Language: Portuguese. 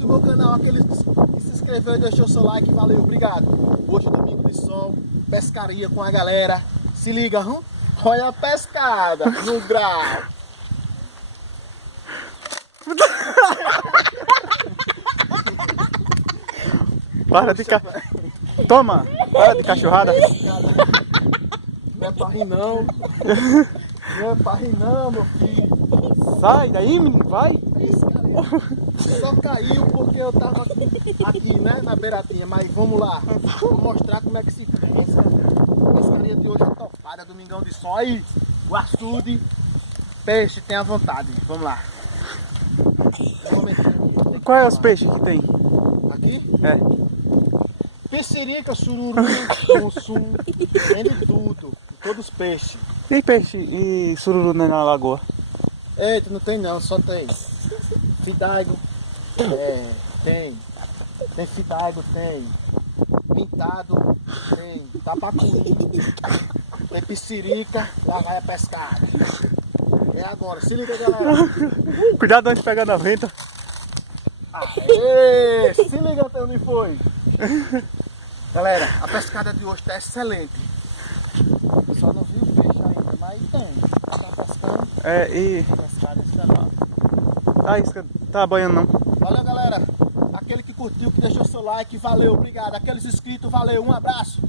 curtiu meu canal, aqueles que se inscreveu e deixou seu like, valeu, obrigado. Hoje domingo de sol, pescaria com a galera. Se liga, olha a pescada no grau. Para de Toma! Para de cachorrada! Não é pra rir não. Não é pra rir não, meu filho. Sai daí, menino, vai! Só caiu porque eu tava aqui, né, na beiratinha. Mas vamos lá. Vou mostrar como é que se pesca. A pescaria de hoje é topada, domingão de sol. Aí, o açude, peixe, tem à vontade. Vamos lá. E quais é os peixes que tem? Aqui? É. Pecerica, sururu, mussum, tem de tudo. Todos os peixes. Tem peixe e sururu na lagoa? Eita, não tem não, só tem fidaigo, tem fidaigo, tem pintado, tem tapacuri, tem piscirica, lá vai a pescada. É agora, se liga galera. Cuidado antes de pegar na venta. Aê, se liga até onde foi. Galera, a pescada de hoje está excelente. Eu só não vi o peixe ainda, mas tem. Tá pescando. Pescada excelente. Ah, isca tá banhando não. Valeu galera, aquele que curtiu, que deixou seu like, valeu, obrigado. Aqueles inscritos, valeu, um abraço.